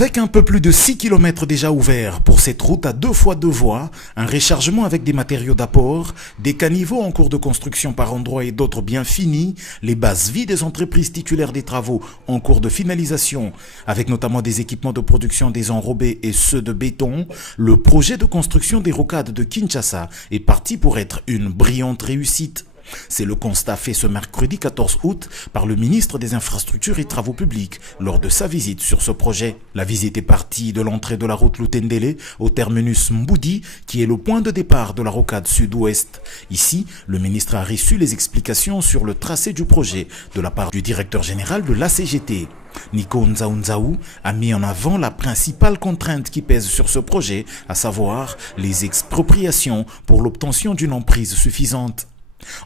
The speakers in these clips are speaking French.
Avec un peu plus de 6 km déjà ouverts pour cette route à 2x2 voies, un rechargement avec des matériaux d'apport, des caniveaux en cours de construction par endroits et d'autres bien finis, les bases vies des entreprises titulaires des travaux en cours de finalisation, avec notamment des équipements de production désenrobés et ceux de béton, le projet de construction des rocades de Kinshasa est parti pour être une brillante réussite. C'est le constat fait ce mercredi 14 août par le ministre des Infrastructures et Travaux Publics lors de sa visite sur ce projet. La visite est partie de l'entrée de la route Lutendele au terminus Mboudi qui est le point de départ de la rocade sud-ouest. Ici, le ministre a reçu les explications sur le tracé du projet de la part du directeur général de l'ACGT. Nico Nzaounzaou a mis en avant la principale contrainte qui pèse sur ce projet, à savoir les expropriations pour l'obtention d'une emprise suffisante.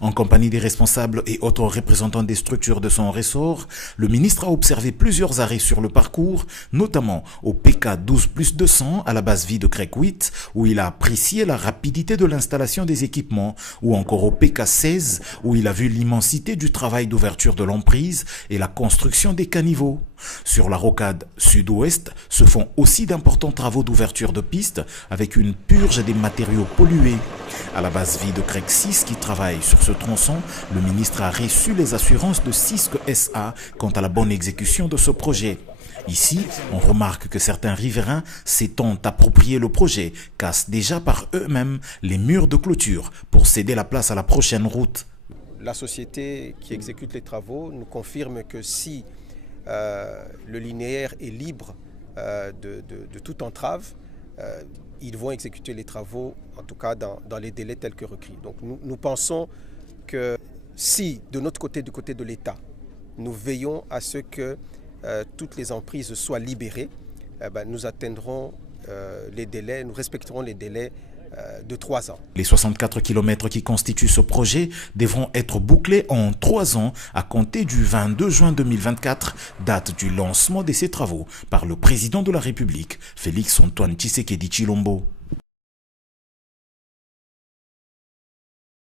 En compagnie des responsables et autres représentants des structures de son ressort, le ministre a observé plusieurs arrêts sur le parcours, notamment au PK 12+200 à la base vie de Crec 8, où il a apprécié la rapidité de l'installation des équipements, ou encore au PK 16, où il a vu l'immensité du travail d'ouverture de l'emprise et la construction des caniveaux. Sur la rocade sud-ouest se font aussi d'importants travaux d'ouverture de pistes avec une purge des matériaux pollués. À la base vie de Crec 6 qui travaille sur ce tronçon, le ministre a reçu les assurances de Cisco SA quant à la bonne exécution de ce projet. Ici, on remarque que certains riverains s'étant approprié le projet cassent déjà par eux-mêmes les murs de clôture pour céder la place à la prochaine route. La société qui exécute les travaux nous confirme que si le linéaire est libre de toute entrave, ils vont exécuter les travaux, en tout cas dans les délais tels que requis. Donc nous pensons que si, de notre côté, du côté de l'État, nous veillons à ce que toutes les emprises soient libérées, nous atteindrons les délais, nous respecterons les délais de 3 ans. Les 64 km qui constituent ce projet devront être bouclés en 3 ans à compter du 22 juin 2024, date du lancement de ces travaux par le président de la République, Félix Antoine Tshisekedi Tshilombo.